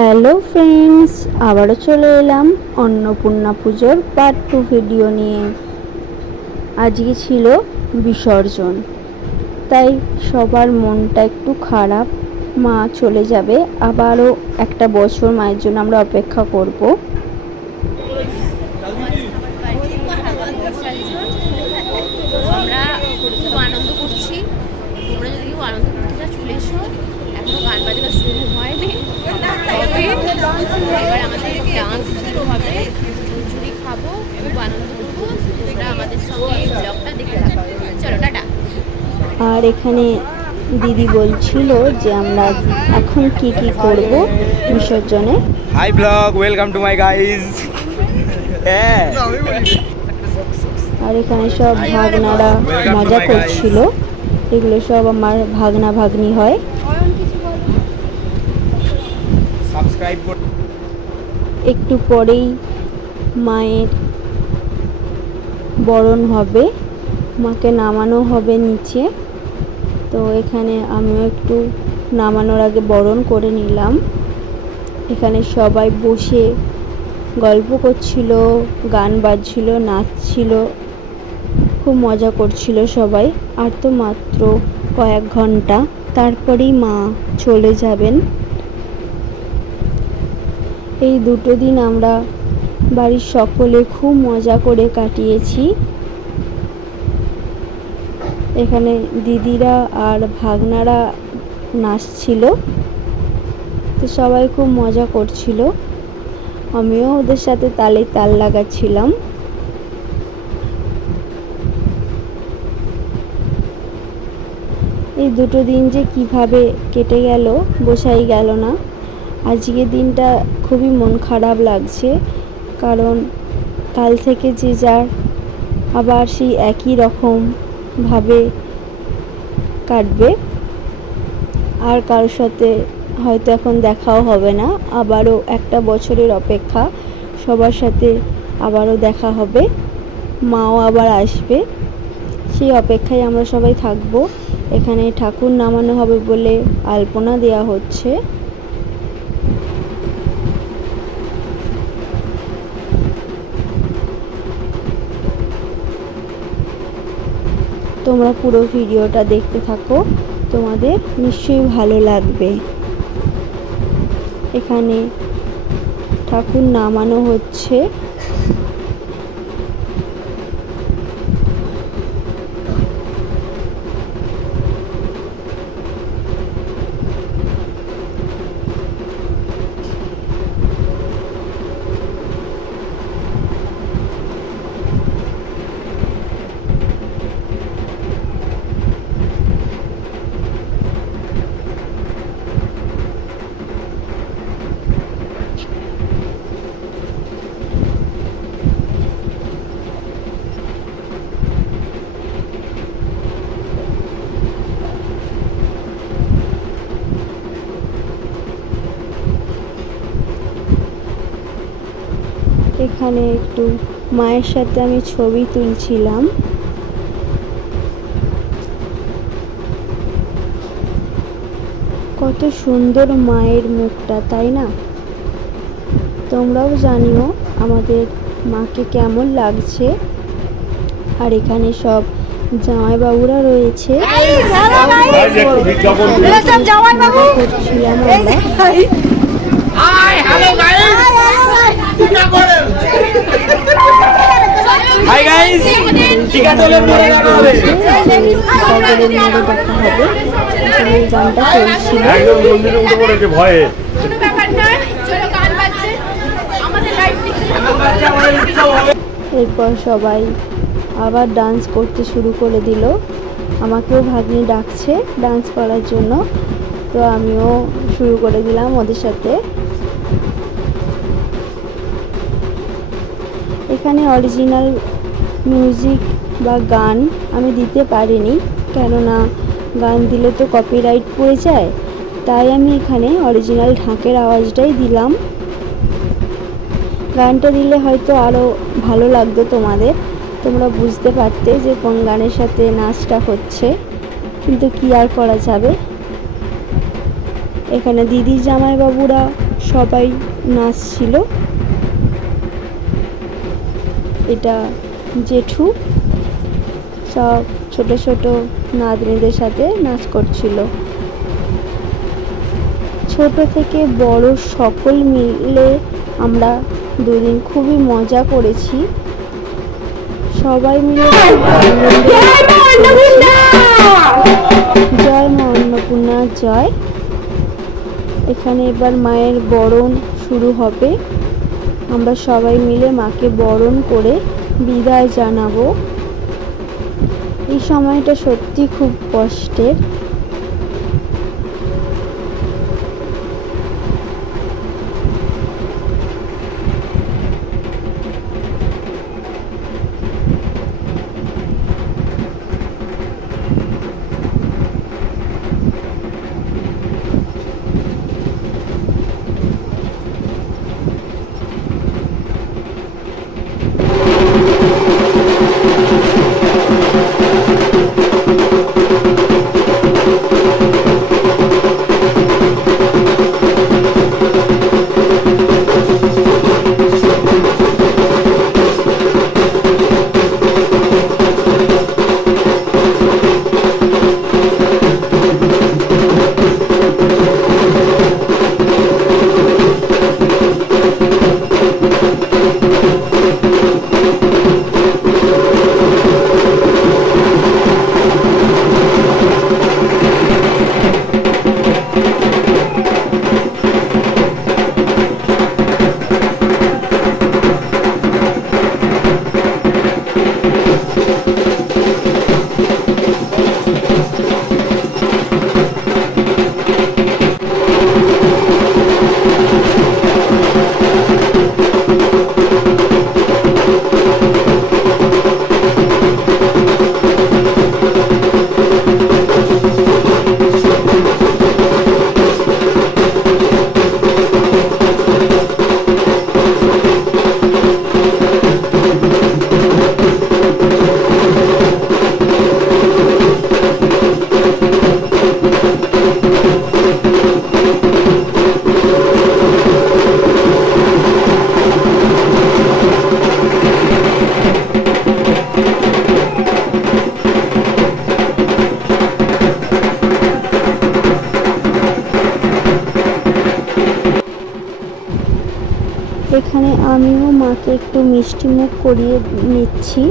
Hello friends, আবারও চলে এলাম অন্নপূর্ণা পুজোর পার্ট 2 ভিডিও নিয়ে। আজকে ছিল বিসর্জন, তাই সবার মনটা একটু খারাপ। মা চলে যাবে, আবারও একটা বছর মায়ের জন্য আমরা অপেক্ষা করব। আমরা খুব আনন্দ করছি। তোমরা যদি কেউ আনন্দ করতে চাও চলে এসো। এখনো গান বাজনা শুরু হয়নি, এবার আমাদের ডান্স শুরু হবে, খিচুড়ি খাবো, খুব আনন্দ করবো। তোমরা আমাদের সঙ্গে এই ব্লগটা দেখে থাকো। চলো টাটা। আর এখানে দিদি বলছিল যে আমরা এখন কি কি করব বিসর্জনে। Hi blog, welcome to my guys. আর এখানে সব ভাগনারা মজা করছিল। এগুলো সব আমার ভাগনা ভাগ্নি হয়। একটু পরেই মায়ের বরণ হবে, মাকে নামানো হবে নিচে। তো এখানে আমিও একটু নামানোর আগে বরণ করে নিলাম। এখানে সবাই বসে গল্প করছিল, গান বাজছিল, নাচছিল, খুব মজা করছিল সবাই। আর তো মাত্র কয়েক ঘন্টা, তারপরেই মা চলে যাবেন। এই দুটো দিন আমরা বাড়ির সকলে খুব মজা করে কাটিয়েছি। এখানে দিদিরা আর ভাগনারা নাচছিল, তো সবাই খুব মজা করছিল। আমিও ওদের সাথে তালে তাল লাগাচ্ছিলাম। এই দুটো দিন যে কিভাবে কেটে গেল বোঝাই গেল না। আজকের দিনটা খুবই মন খারাপ লাগছে, কারণ কাল থেকে যে যার আবার সেই একই রকম ভাবে কাটবে। আর কারোর সাথে হয়তো এখন দেখাও হবে না। আবারও একটা বছরের অপেক্ষা, সবার সাথে আবারও দেখা হবে, মাও আবার আসবে, সেই অপেক্ষায় আমরা সবাই থাকব। এখানে ঠাকুর নামানো হবে বলে আলপনা দেয়া হচ্ছে। তোমরা পুরো ভিডিওটা দেখতে থাকো, তোমাদের নিশ্চয়ই ভালো লাগবে। এখানে ঠাকুর নামানো হচ্ছে। এখানে একটু মায়ের সাথে আমি ছবি তুলছিলাম। কত সুন্দর মায়ের মুখটা, তাই না? তোমরাও জানিও আমাদের মাকে কেমন লাগছে। আর এখানে সব জামাইবাবুরা রয়েছে, করছিলাম আমরা। হাই গাইস, টিকা তোলে পরে দেখা হবে। দেখা হবে। এই গানটা চলছিল। একদম মন্দিরে উঠে পড়েছে ভয়ে। এরপর সবাই আবার ডান্স করতে শুরু করে দিল। আমাকেও ভাগ্নি ডাকছে ডান্স করার জন্য, তো আমিও শুরু করে দিলাম ওদের সাথে। এখানে অরিজিনাল মিউজিক বা গান আমি দিতে পারিনি, কেননা গান দিলে তো কপিরাইট পড়ে যায়, তাই আমি এখানে অরিজিনাল ঢাকের আওয়াজটাই দিলাম। গানটা দিলে হয়তো আরও ভালো লাগতো তোমাদের, তোমরা বুঝতে পারতে যে কোন গানের সাথে নাচটা হচ্ছে, কিন্তু কি আর করা যাবে। এখানে দিদির জামাইবাবুরা সবাই নাচছিল। এটা জেঠু সব ছোট ছোট নাতনিদের সাথে নাচ করছিল। ছোট থেকে বড় সকল মিলে আমরা দুদিন খুবই মজা করেছি। সবাই মিলে জয় মা অন্নপূর্ণা জয়। এখানে এবার মায়ের বরণ শুরু হবে। আমরা সবাই মিলে মাকে বরণ করে বিদায় জানাবো। এই সময়টা সত্যি খুব কষ্টের। এখানে আমিও মাকে একটু মিষ্টি মুখ করিয়ে নিচ্ছি।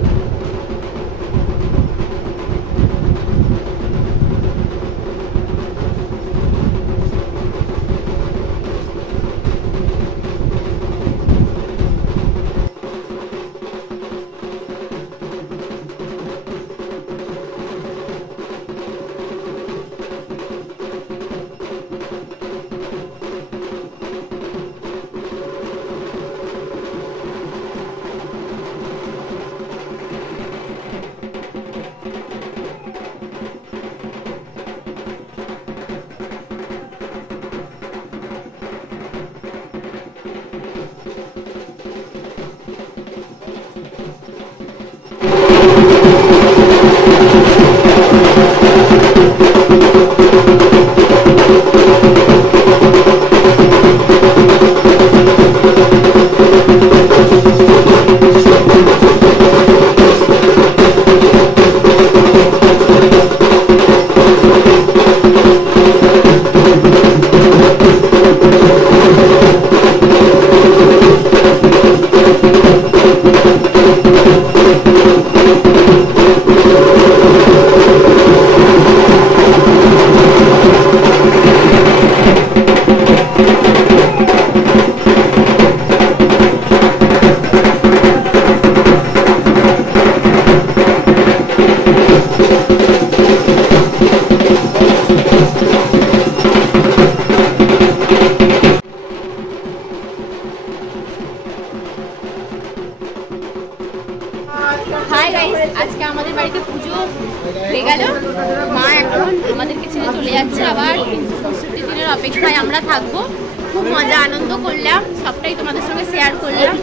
হাই গাইস, আজকে আমাদের বাড়িতে পুজো হয়ে গেল। মা এখন আমাদেরকে ছেড়ে চলে যাচ্ছে, আবার 365 দিনের অপেক্ষায় আমরা থাকবো। খুব মজা আনন্দ করলাম, সবটাই তোমাদের সঙ্গে শেয়ার করলাম।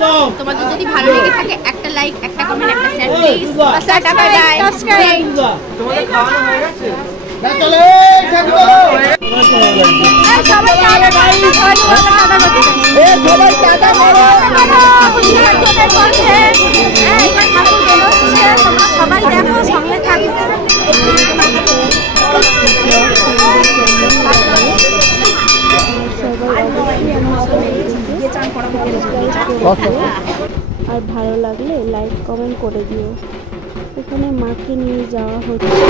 তোমাদের যদি ভালো লেগে থাকে একটা লাইক, একটা কমেন্ট, একটা share please. Tata, bye bye. তোমাদের খাওয়ানো হয়ে গেছে? সবাই দেখো, সঙ্গে থাকো। আর ভালো লাগলে লাইক কমেন্ট করে দিও। এখানে মাকে নিয়ে যাওয়া হচ্ছে।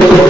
টাটা।